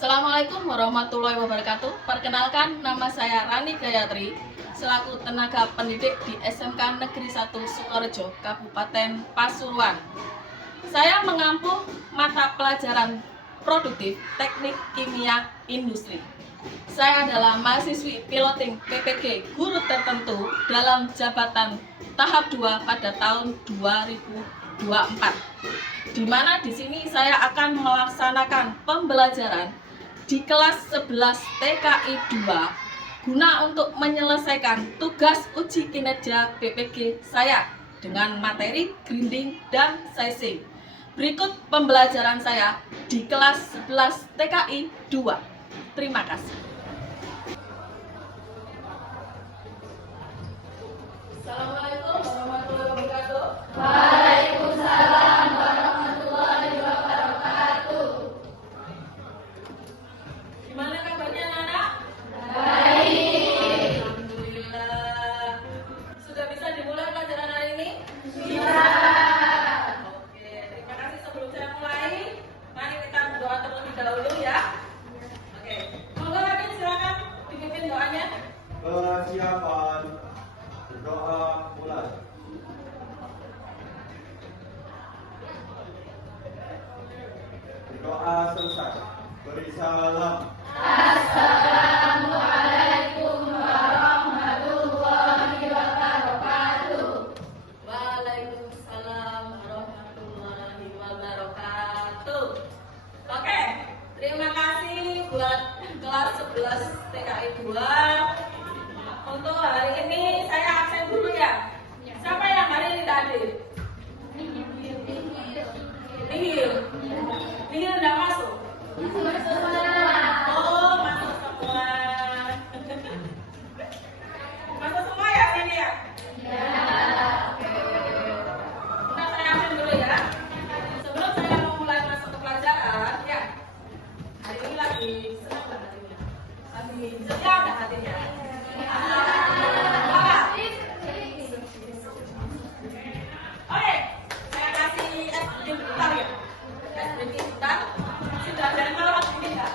Assalamualaikum warahmatullahi wabarakatuh. Perkenalkan, nama saya Rani Gayatri, selaku tenaga pendidik di SMK Negeri 1 Sukorejo, Kabupaten Pasuruan. Saya mengampu mata pelajaran produktif Teknik Kimia Industri. Saya adalah mahasiswi piloting PPG guru tertentu dalam jabatan tahap 2 pada tahun 2024. Di mana di sini saya akan melaksanakan pembelajaran di kelas 11 TKI 2 guna untuk menyelesaikan tugas uji kinerja PPG saya dengan materi grinding dan sizing. Berikut pembelajaran saya di kelas 11 TKI 2. Terima kasih. Assalamualaikum warahmatullahi wabarakatuh. Waalaikumsalam warahmatullahi wabarakatuh. Gimana kabarnya anak-anak? Baik. Alhamdulillah. Sudah bisa dimulai pelajaran hari ini? Bisa. Oke, terima kasih. Sebelum saya mulai, mari kita berdoa terlebih dahulu ya. Oke, monggo Raden, silakan dipimpin doanya. Persiapan berdoa mulai. Berdoa selesai. Beri salam. Assalamualaikum warahmatullahi wabarakatuh. Waalaikumsalam warahmatullahi wabarakatuh. Oke, terima kasih buat kelas 11 TKI 2. Untuk hari ini saya absen dulu ya. Siapa yang hari ini tidak hadir? Nihil. Nihil tidak masuk. Oh, masuk semua. Masuk semua ya sini ya? Nah, saya absen dulu ya. Sebelum saya memulai masuk ke pelajaran, ya. Hari ini lagi senang banget hatinya. Lagi ceria udah hatinya. Oke, saya kasih es krim pintar ya. Es krim pintar. Sudah jangan kalau waktu ini ya.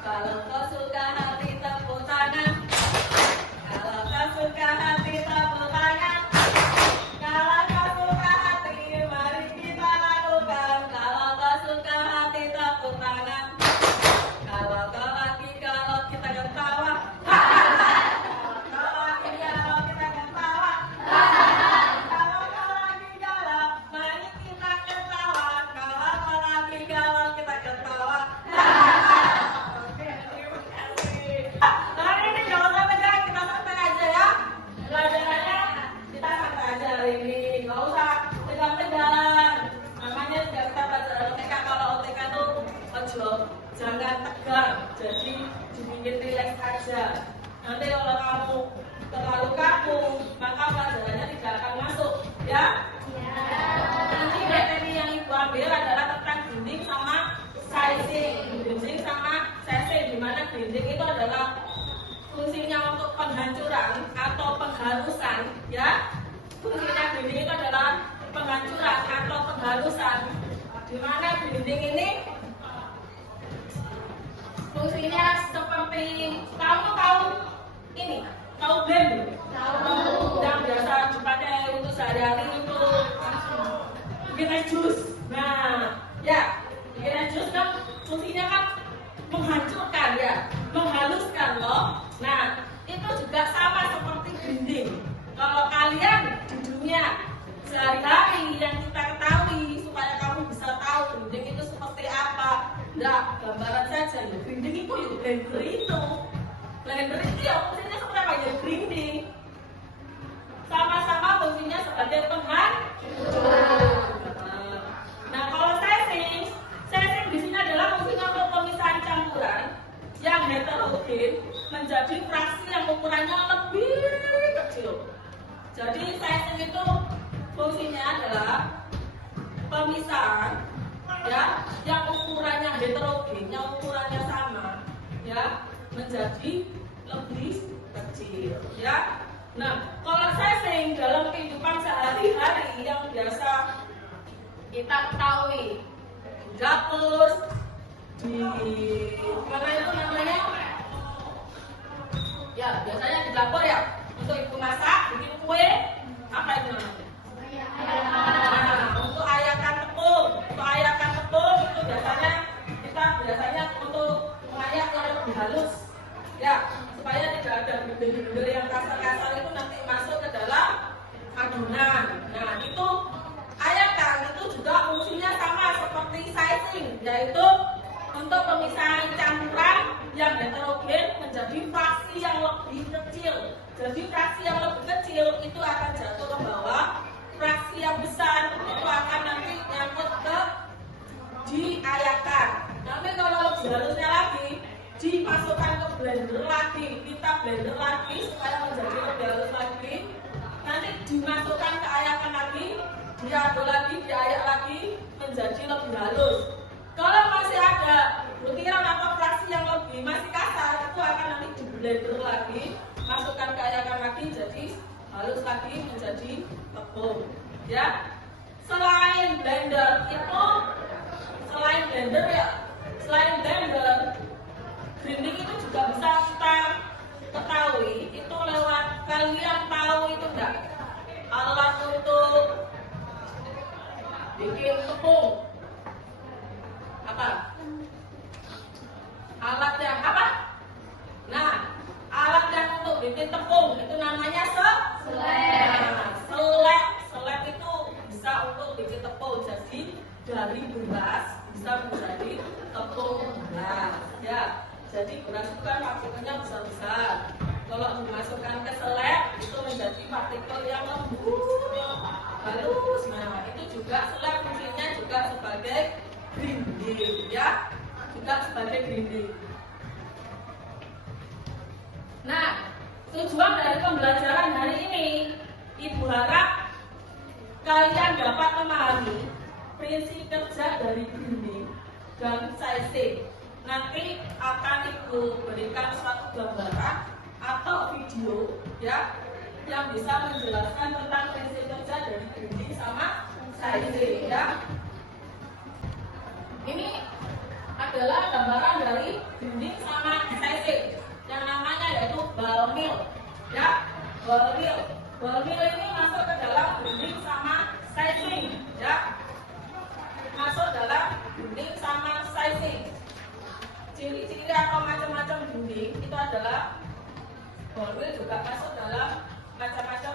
Kalau kau suka hati tepuk tangan. Kalau kau suka hati tepuk tangan. Kalau kau suka hati mari kita lakukan. Kalau kau suka hati tepuk tangan. Kalau kau lagi kalau kita ketawa. Kalau lagi kalau kita ketawa. Kalau kau lagi galau, mari kita ketawa. Kalau kau lagi galau, kita ketawa. Oke, terima kasih. Hari ini jangan usah pegang, kita santai aja ya. Pelajarannya kita santai aja hari ini. Nggak usah pegang-pegang. Namanya juga kita belajar OTK. Kalau OTK tuh ojo, jangan tegang. Jadi dibikin rileks aja. Nanti kalau kamu terlalu kaku, maka pelajarannya tidak akan masuk, ya? Ini materi yang ibu ambil adalah tentang grinding sama sizing. Grinding sama sizing, di mana grinding itu adalah fungsinya untuk penghancuran atau penghalusan, ya? Fungsinya grinding itu adalah penghancuran atau penghalusan. Di mana grinding ini fungsinya seperti kamu tahu ini, tahu blender? Tahu. Yang biasa dipakai untuk sehari-hari untuk bikin es jus. Nah, ya, bikin es jus kan fungsinya kan menghancurkan ya, menghaluskan loh. Nah, itu juga sama seperti grinding. Kalau kalian di dunia sehari-hari yang kita ketahui supaya kamu bisa tahu grinding itu seperti apa. Nah, gambaran saja ya, grinding itu ya blender itu. Blender itu ya fungsinya seperti apa ya, grinding. Sama-sama fungsinya sebagai penghancur. Nah, kalau sizing di sini adalah fungsinya untuk pemisahan campuran yang heterogen menjadi fraksi yang ukurannya lebih kecil. Jadi sizing itu fungsinya adalah pemisahan ya, yang ukurannya heterogen, yang ukurannya sama, ya, menjadi lebih kecil, ya. Nah, kalau sizing dalam kehidupan sehari-hari yang biasa kita ketahui, dapur, di mana itu namanya? Ya, biasanya di dapur ya. Untuk ibu masak, bikin kue, apa itu namanya? Nah, untuk ayakan tepung itu biasanya untuk mengayak yang lebih halus, ya, supaya tidak ada bibir-bibir yang kasar-kasar itu nanti masuk ke dalam adonan. Nah, itu ayakan itu juga fungsinya sama seperti sizing, yaitu untuk pemisahan campuran yang heterogen menjadi fraksi yang lebih kecil. Jadi fraksi yang lebih kecil itu akan jatuh ke bawah, fraksi yang besar itu akan nanti nyangkut ke diayakan. Tapi kalau lebih halusnya lagi, dimasukkan ke blender lagi, kita blender lagi supaya menjadi lebih halus lagi. Nanti dimasukkan ke ayakan lagi, diaduk lagi, diayak lagi menjadi lebih halus. Kalau masih ada butiran atau fraksi yang lebih masih kasar, itu akan nanti di blender lagi, masukkan ke ayakan lagi, jadi halus lagi menjadi tepung. Ya, selain blender, grinding itu juga bisa kita ketahui. Itu lewat, kalian tahu itu enggak? Alat untuk bikin tepung apa? Alat yang apa? Nah, alat yang untuk bikin tepung itu namanya selek. Selek itu bisa untuk bikin tepung. Jadi dari beras bisa menjadi tepung beras. Ya, jadi beras itu kan partikelnya besar-besar. Kalau dimasukkan ke selek itu menjadi partikel yang lembut, halus. Nah, itu juga selek fungsinya juga sebagai grinding, ya, juga sebagai grinding. Nah, tujuan dari pembelajaran hari ini, Ibu harap kalian dapat memahami prinsip kerja dari grinding dan sizing. Nanti akan Ibu berikan suatu gambaran atau video, ya, yang bisa menjelaskan tentang prinsip kerja dari grinding sama sizing, ya. Ini adalah gambaran dari grinding sama sizing yang namanya yaitu ball mill, ya. Ball mill ini masuk ke dalam grinding sama sizing, ya. Masuk dalam grinding sama sizing. Ciri-ciri atau macam-macam grinding itu adalah ball mill juga masuk dalam macam-macam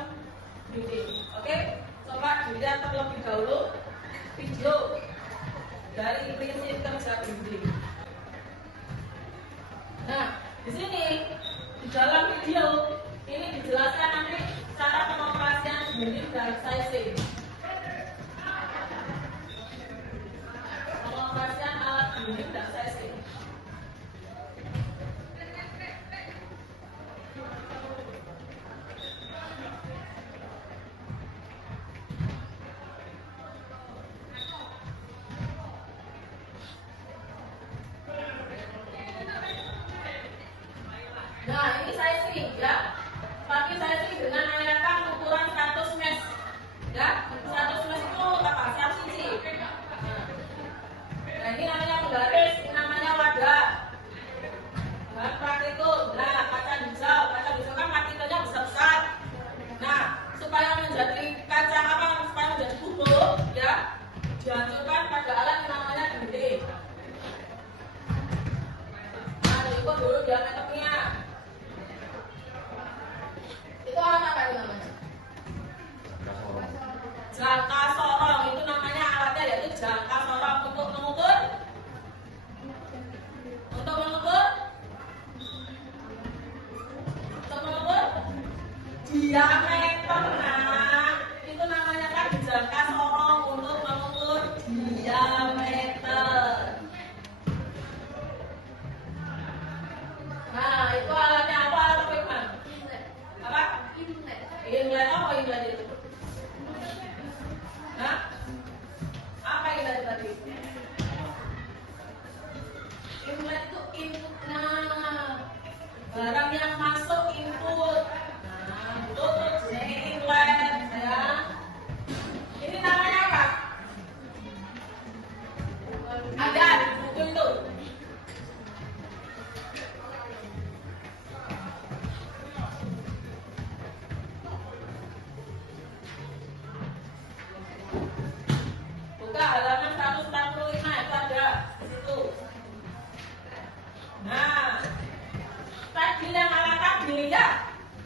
grinding. Oke, coba dilihat terlebih dahulu video dari prinsip kerja grinding. Nah, di sini di dalam video ini dijelaskan nanti cara pengoperasian grinding dan sizing. Pengoperasian alat grinding dan sizing. Nah, ini sizing, ya. Pakai sizing dengan ayakan ukuran 100 mesh, ya. 100 mesh itu apa? 1 cc. Nah, ini namanya penggaris, ini namanya wadah. Bahan partikel, nah, kaca hijau kan partikelnya besar-besar. Nah, supaya menjadi kaca apa? Supaya menjadi bubuk, ya, dihancurkan pada alat yang namanya grinding. Nah, diukur dulu diameternya. Itu apa itu namanya? Jangka sorong, itu namanya alatnya yaitu jangka sorong untuk mengukur diameter. Nah, itu namanya kan jangka sorong untuk mengukur diameter. Nah, itu alatnya apa? Alat Pikman? Apa? Inlet apa inlet itu? Hah? Apa inlet tadi? Inlet itu input. Nah, barang yang masuk input. Nah, itu jadi inlet, ya. Ini namanya apa? Ada di buku itu. ya,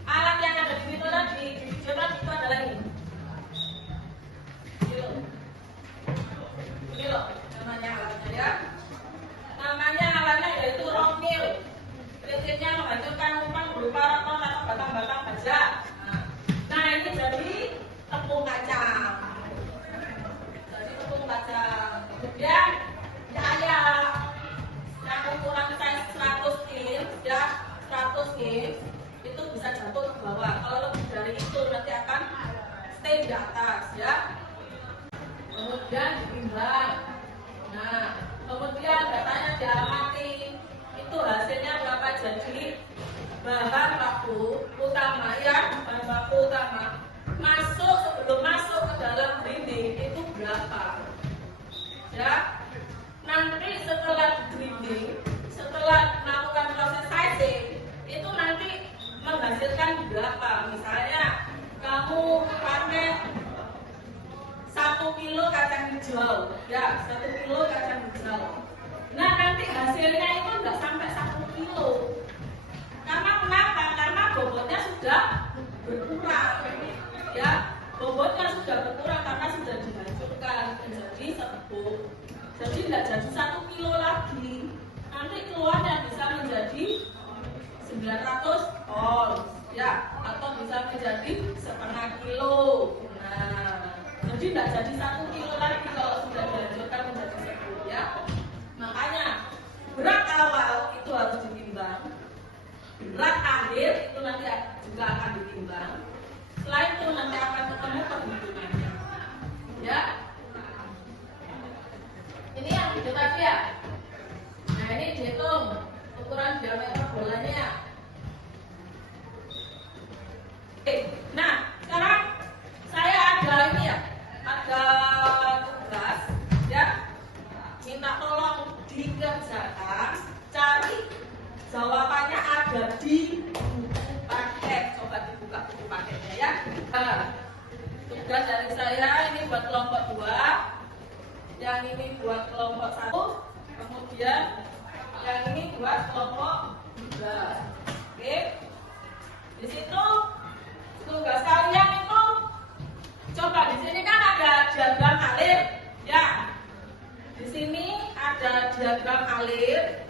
alat yang ada di situ tadi di video tadi itu adalah ini. Ini loh, namanya alatnya ya. Namanya alatnya yaitu rock mill. Prinsipnya menghancurkan umpan berupa rotor atau batang-batang baja. Nah ini jadi tepung kacang. Jadi tepung kacang. Kemudian saya yang ukuran size 100 inch ya, 100 inch itu bisa jatuh ke bawah. Kalau lebih dari itu nanti akan stay di atas ya. Kemudian ditimbang. Nah, kemudian datanya diamati. Itu hasilnya berapa, jadi bahan baku utama ya, bahan baku utama masuk sebelum masuk ke dalam grinding itu berapa ya. Nanti setelah grinding, setelah melakukan proses sizing itu nanti menghasilkan berapa. Misalnya kamu pakai 1 kilo kacang hijau ya, 1 kilo kacang hijau. Nah nanti hasilnya itu nggak sampai 1 kilo. Karena kenapa? Karena bobotnya sudah berkurang ya, bobotnya sudah berkurang karena sudah dihancurkan menjadi tepung. Jadi nggak jadi 1 kilo lagi. Nanti keluarnya bisa menjadi 900 ounce ya, atau bisa menjadi setengah kilo. Nah, jadi nggak jadi 1 kilo lagi kalau sudah dihancurkan menjadi tepung ya. Makanya berat awal itu harus ditimbang, berat akhir itu nanti juga akan ditimbang. Setelah itu nanti akan ketemu perhitungannya ya. Ini yang video tadi ya. Nah ini dihitung ukuran diameter bolanya. Oke, nah sekarang saya ada ini ya, ada tugas ya, minta tolong dikerjakan, cari jawabannya ada di buku paket. Coba dibuka buku paketnya ya. Nah, tugas dari saya ini buat kelompok 2, yang ini buat kelompok 1, kemudian yang ini buat kelompok 3. Oke, di situ tugas kalian itu coba di sini kan ada diagram alir ya. Di sini ada diagram alir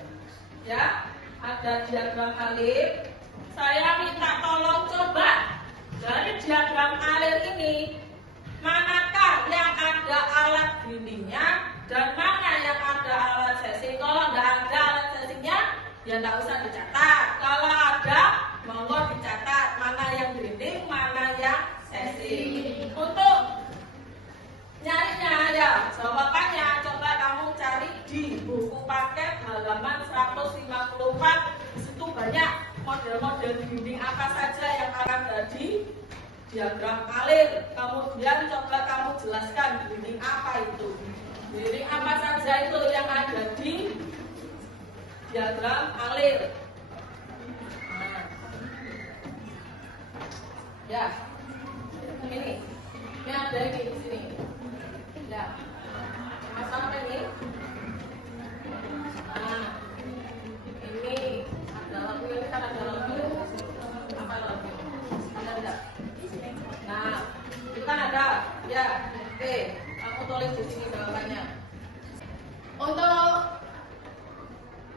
ya, ada diagram alir. Saya minta tolong coba dari diagram alir ini manakah yang ada alat grindingnya dan mana yang ada alat sesing. Kalau nggak ada alat sesingnya ya nggak usah dicatat. Kalau ada monggo dicatat mana yang grinding, mana yang sesing. Untuk nyarinya ya, jawabannya coba kamu cari di buku paket halaman 154. Di situ banyak model-model grinding apa saja yang akan jadi diagram alir. Kemudian coba kamu jelaskan grinding apa itu, grinding apa saja itu yang ada di diagram alir. Nah, ya, ini ada ini di sini. Ya, pasang ini. Nah, ini ada lagu, ini kan ada lagu. Apa lagu? Ada enggak? Nah, itu kan ada. Ya, oke. Aku tulis di sini jawabannya. Untuk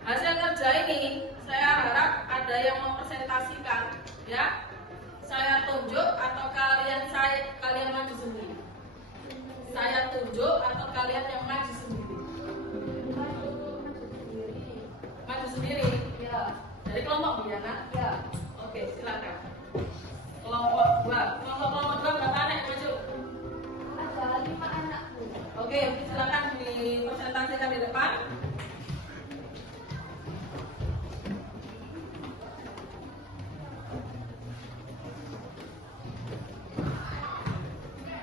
hasil kerja ini, saya harap ada yang mempresentasikan. Ya, saya tunjuk atau kalian maju sendiri. Saya tunjuk atau kalian yang maju sendiri? Maju sendiri? Ya. Dari kelompok Diana? Ya. Oke, silakan. Kelompok 2. Kelompok 2 berapa anak yang maju? Ada 5 anakku. Oke, silakan dipresentasikan di depan.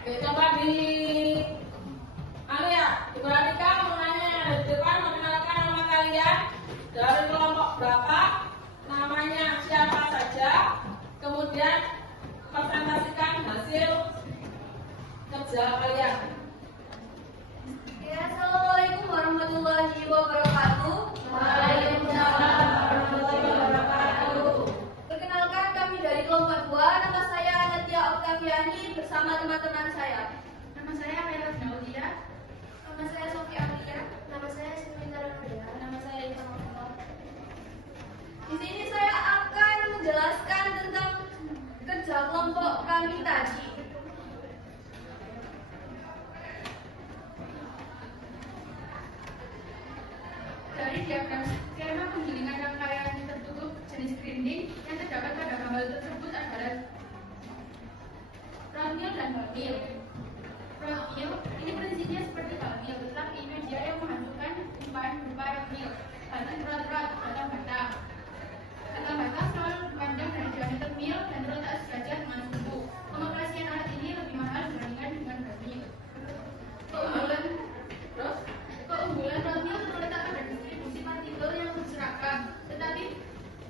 Oke, coba diperhatikan namanya yang ada di depan, mengenalkan nama kalian, dari kelompok berapa, namanya siapa saja, kemudian presentasikan hasil kerja kalian. Ya, assalamualaikum warahmatullahi wabarakatuh. Waalaikumsalam warahmatullahi wabarakatuh. Perkenalkan, kami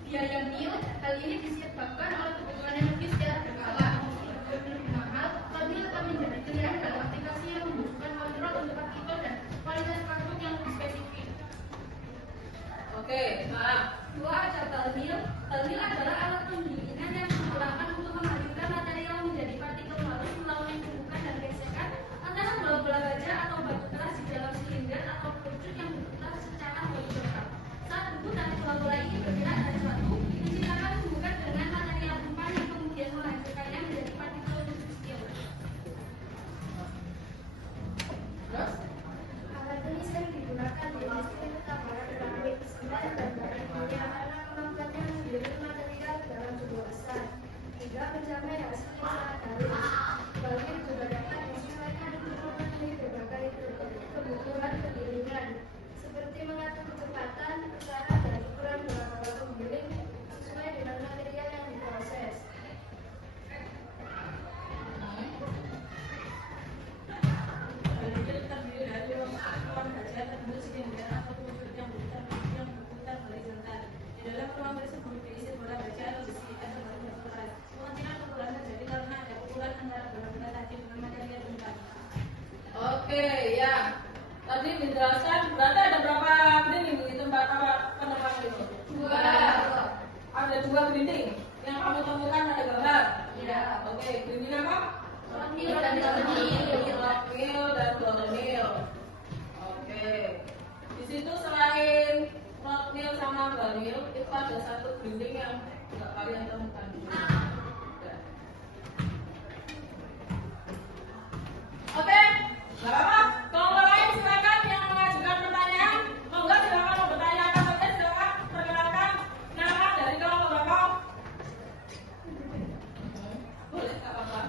Biaya meal hal ini disebabkan oleh kebutuhan energi secara berkala. Jika lebih mahal, meal akan menjadi pilihan dalam aplikasi yang membutuhkan kontrol untuk partikel dan kualitas produk yang lebih spesifik. Oke, maaf. 2. Ada balmil. Balmil adalah alat pendinginan yang digunakan untuk menghadirkan material menjadi partikel halus melalui tumbukan dan gesekan antara bola-bola baja atau batu keras di dalam silinder atau kerucut yang berputar secara horizontal. Saat berputar, bola-bola ini bergerak dari batu, menciptakan tumbukan dengan material umpan yang kemudian menghasilkannya menjadi partikel kecil. Terus? Alat ini sering digunakan di industri pertambangan keramik, semen, dan bahan kimia karena kemampuannya menggiring material dalam jumlah besar hingga mencapai hasil yang sangat halus. Balmil juga dapat disesuaikan untuk memenuhi berbagai kebutuhan penggilingan, seperti mengatur kecepatan, besaran, dan ukuran bola-bola penggiling sesuai dengan material yang diproses. Balmil terdiri dari ruang baja terbentuk silinder atau kerucut yang berputar horizontal. Di dalam ruang tersebut diisi bola baja atau besi atau batu keras. Kemungkinan pukulan terjadi karena ada pukulan antara bola-bola tadi dengan material umpan. Oke, ya. Tadi dijelaskan berarti ada berapa grinding di tempat apa penerangan itu? 2. Ada 2 grinding yang kamu temukan ada gambar. Iya. Oke, grinding apa? Balmil dan balmil. Rockmill dan balmil. Oke. Di situ selain rockmill sama balmil itu ada satu grinding yang nggak kalian temukan. Udah. Oke, nggak apa-apa. Kalau lain silakan yang mengajukan pertanyaan. Mau nggak silakan mau bertanya apa saja silakan perkenalkan nama dari kelompok berapa. Boleh, nggak apa-apa.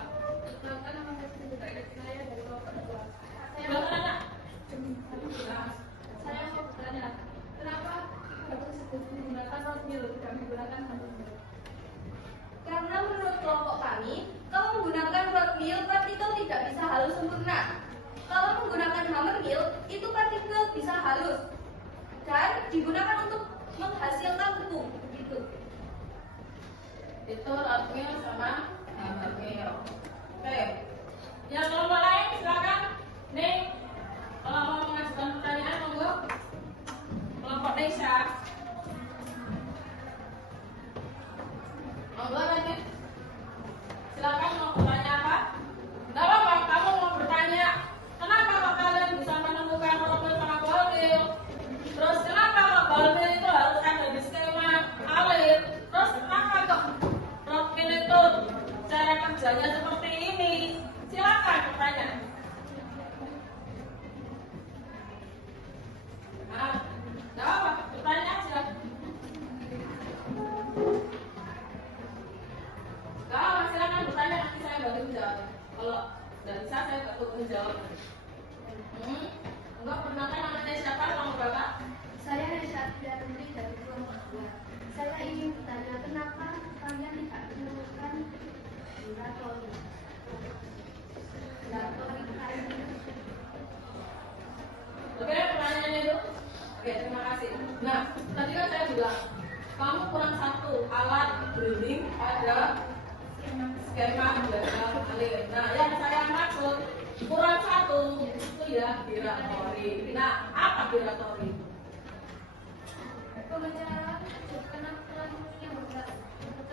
Perkenalkan, nama saya dari kelompok 2. Silakan aja. Saya mau bertanya, kenapa produk tersebut menggunakan rockmill tidak menggunakan hammermill? Karena menurut kelompok kami, kalau menggunakan rockmill, partikel tidak bisa halus sempurna. Kalau menggunakan hammermill, itu partikel bisa halus dan digunakan untuk menghasilkan tepung. Begitu. Itu rockmill sama hammermill. Oke. Yang kelompok lain silakan. Nih, kalau mau mengajukan pertanyaan monggo. Kelompok Desa. Monggo lanjut. Silakan mau bertanya apa? Enggak apa-apa, kamu mau bertanya kenapa kok kalian bisa menemukan rockmill sama balmil? Terus kenapa kok balmil itu harus ada di skema alir? Terus kenapa kok rockmill itu cara kerjanya seperti ini? Silakan bertanya. Nah, nggak apa, bertanya aja. Nggak apa, silakan bertanya nanti saya bantu menjawab. Kalau nggak bisa saya bantu menjawab. Enggak pernah kan namanya siapa? Kamu berapa? Saya Resha Putri dari kelompok 2. Saya ingin bertanya, kenapa kalian tidak menemukan laboratorium? Oke, pertanyaannya itu. Oke, terima kasih. Nah, tadi kan saya bilang kamu kurang satu alat grinding ada skema diagram alir. Nah, yang saya maksud kurang satu itu ya giratori. Nah, apa giratori? Pengejaran kenakalan yang berputar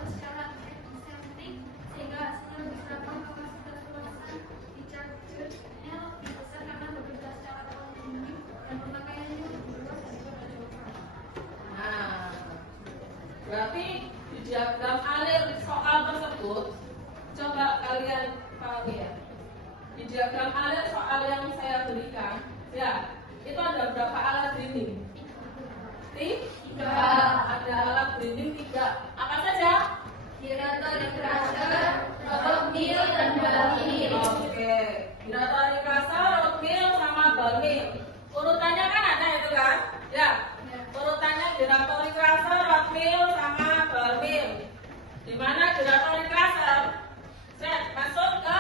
secara eksentrik sehingga hasilnya lebih gampang kapasitas kemasan di chargernya lebih besar karena berputar secara kontinu dan pemakaiannya lebih luas daripada coba. Nah, berarti di diagram alir soal tersebut coba kalian pahami ya. Di diagram alir soal yang saya berikan, ya itu ada berapa alat grinding? 3. Ada alat grinding 3. Apa saja? Giratori crusher, rockmill, dan balmil. Oke, giratori crusher, rockmill, sama balmil. Urutannya kan ada itu kan? Ya. Urutannya giratori crusher, rockmill, sama balmil. Di mana giratori crusher masuk ke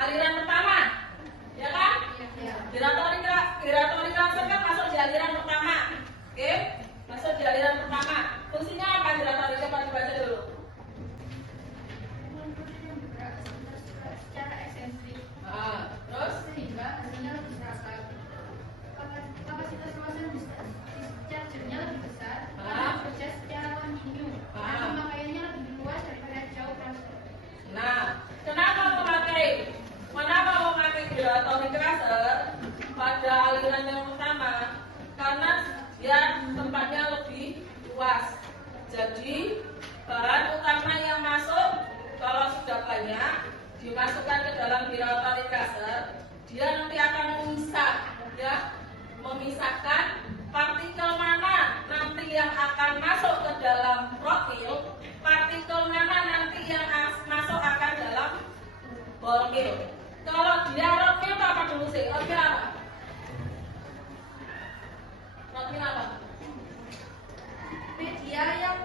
aliran pertama, ya kan? Giratori crusher kan masuk di aliran pertama, oke? Masuk di aliran pertama. tempatnya lebih luas. Jadi bahan utama yang masuk kalau sudah banyak dimasukkan ke dalam bilateral gaser, dia nanti akan memisahkan partikel mana nanti yang akan masuk ke dalam profil, partikel mana nanti yang masuk akan dalam ball mill. Kalau dia rod mill apa dulu sih? Rod mill apa? Rod mill apa? Media yang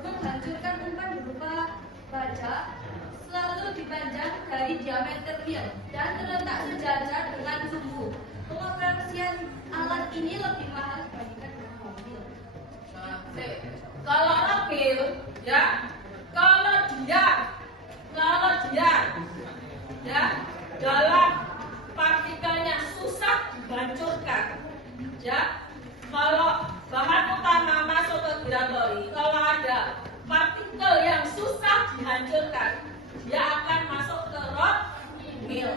menghancurkan umpan berupa baja selalu dipanjang dari diameter mill dan terletak sejajar dengan sumbu. Pengoperasian alat ini lebih mahal dibandingkan dengan mobil. Kalau rod mill, ya, kalau dia dalam partikelnya susah dihancurkan, ya. Kalau bahan utama masuk ke giratori, kalau ada partikel yang susah dihancurkan, dia akan masuk ke rod mill,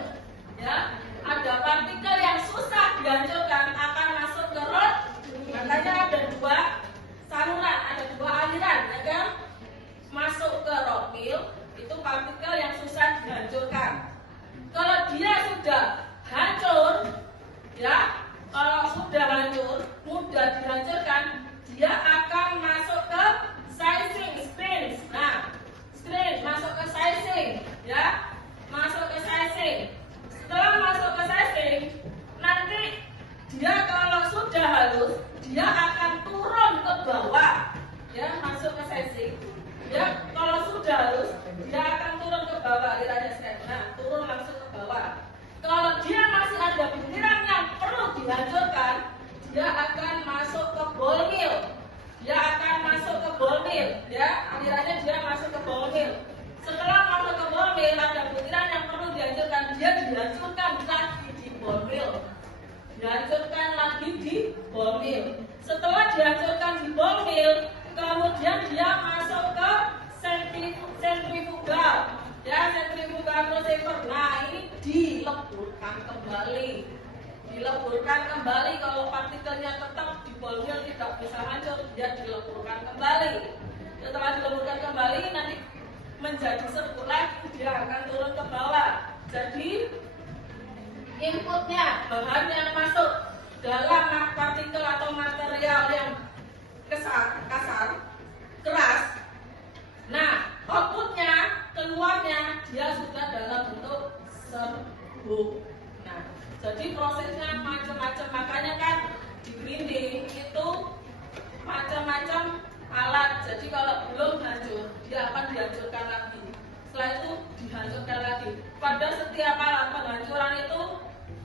ya. Ada partikel yang susah dihancurkan akan masuk ke rod. Makanya ada dua saluran, ada dua aliran, ya kan? Masuk ke rod mill itu partikel yang susah dihancurkan. Kalau dia sudah hancur, ya, kalau sudah hancur, mudah dihancurkan, dia akan masuk ke sizing, screens. Nah, screen masuk ke sizing, ya, masuk ke sizing. Setelah masuk ke sizing, nanti dia kalau sudah halus, dia akan turun ke bawah, ya, masuk ke sizing. Ya, kalau sudah halus, dia akan turun ke bawah alirannya. Nah, turun langsung ke bawah. Kalau dia masih ada butiran yang perlu dihancurkan, dia akan masuk ke ball mill. Dia akan masuk ke ball mill, ya, alirannya dia masuk ke ball mill. Setelah masuk ke ball mill, ada butiran yang perlu dihancurkan, dia dihancurkan lagi di ball mill. Dihancurkan lagi di ball mill. Setelah dihancurkan di ball mill, kemudian dia masuk ke sentrifugal, ya, sentrifugal processor. Nah, ini dileburkan kembali. Dileburkan kembali. Kalau partikelnya tetap di ball mill tidak bisa hancur, dia dileburkan kembali. Setelah dileburkan kembali, nanti menjadi serbuk lagi, dia akan turun ke bawah. Jadi inputnya, bahan yang masuk dalam partikel atau material yang kasar, keras. Nah, outputnya, keluarnya dia sudah dalam bentuk serbuk. Nah, jadi prosesnya macam-macam. Makanya kan di grinding itu macam-macam alat. Jadi kalau belum hancur, dia akan dihancurkan lagi. Setelah itu dihancurkan lagi. Pada setiap alat penghancuran itu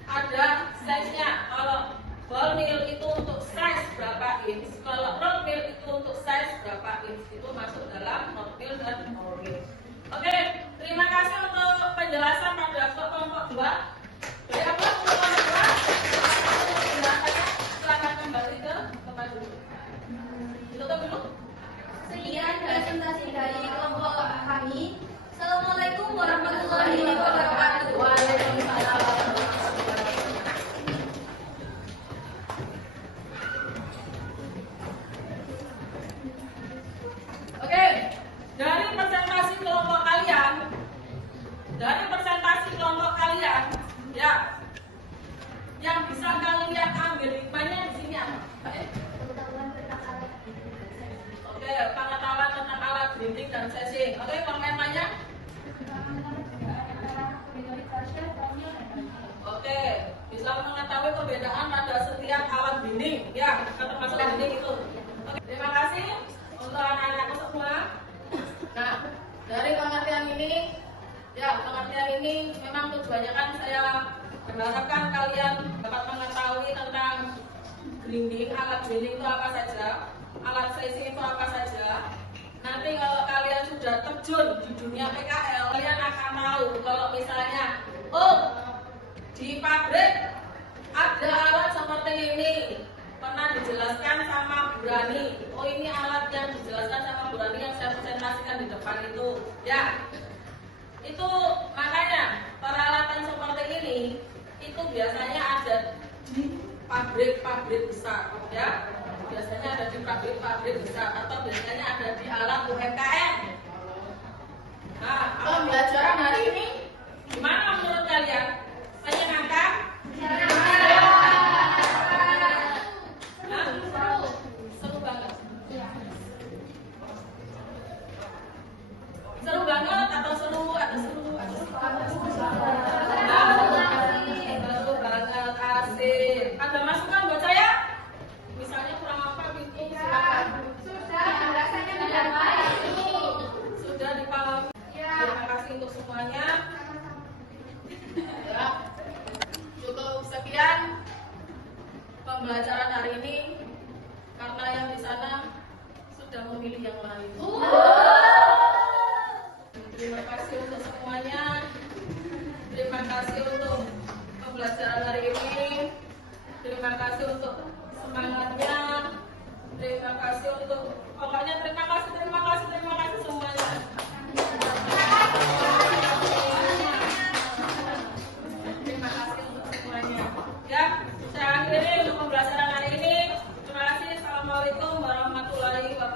ada size-nya. Kalau ball mill itu untuk size berapa inch, kalau rod mill itu untuk size berapa inch, itu masuk dalam rod mill dan ball mill. Oke, terima kasih untuk penjelasan pada kelompok 2. Dari apa kelompok 2? Penjelasannya silakan kembali ke tempat dulu. Tutup dulu. Sekian presentasi dari kelompok kami. Assalamualaikum warahmatullahi wabarakatuh. Waalaikumsalam. Oke, dari presentasi kelompok kalian, ya, yang bisa kalian ambil hikmahnya di sini apa? Pengetahuan tentang alat grinding. Oke, pengetahuan tentang alat grinding dan sizing. Oke, pengetahuannya? Oke, bisa mengetahui perbedaan pada setiap alat grinding, ya, termasuk grinding itu. Oke, terima kasih untuk anak-anakku semua. Nah, dari pengertian ini memang tujuannya kan saya berharapkan kalian dapat mengetahui tentang grinding, alat grinding itu apa saja, alat sizing itu apa saja. Nanti kalau kalian sudah terjun di dunia PKL, kalian akan tahu kalau misalnya, di pabrik ada alat seperti ini, pernah dijelaskan sama Bu Rani. Ini alat yang dijelaskan sama Bu Rani yang saya presentasikan di depan itu, ya. Itu makanya peralatan seperti ini itu biasanya ada di pabrik-pabrik besar, ya. Biasanya biasanya ada di pabrik-pabrik besar atau biasanya ada di alam UMKM. Nah, pembelajaran hari ini gimana menurut kalian? Menyenangkan? Nah, seru banget. Seru banget atau seru atau seru atau seru banget, asik. Ada masukan buat saya? Misalnya kurang apa gitu, silakan. Sudah dipahami. Terima kasih untuk semuanya. Ya, cukup sekian pembelajaran hari ini karena yang di sana sudah memilih yang lain. Terima kasih untuk semuanya. Terima kasih untuk pembelajaran hari ini. Terima kasih untuk semangatnya. Terima kasih untuk pokoknya terima kasih semuanya. Terima kasih untuk semuanya. Ya, saya akhiri untuk pembelajaran hari ini. Terima kasih. Assalamualaikum warahmatullahi wabarakatuh.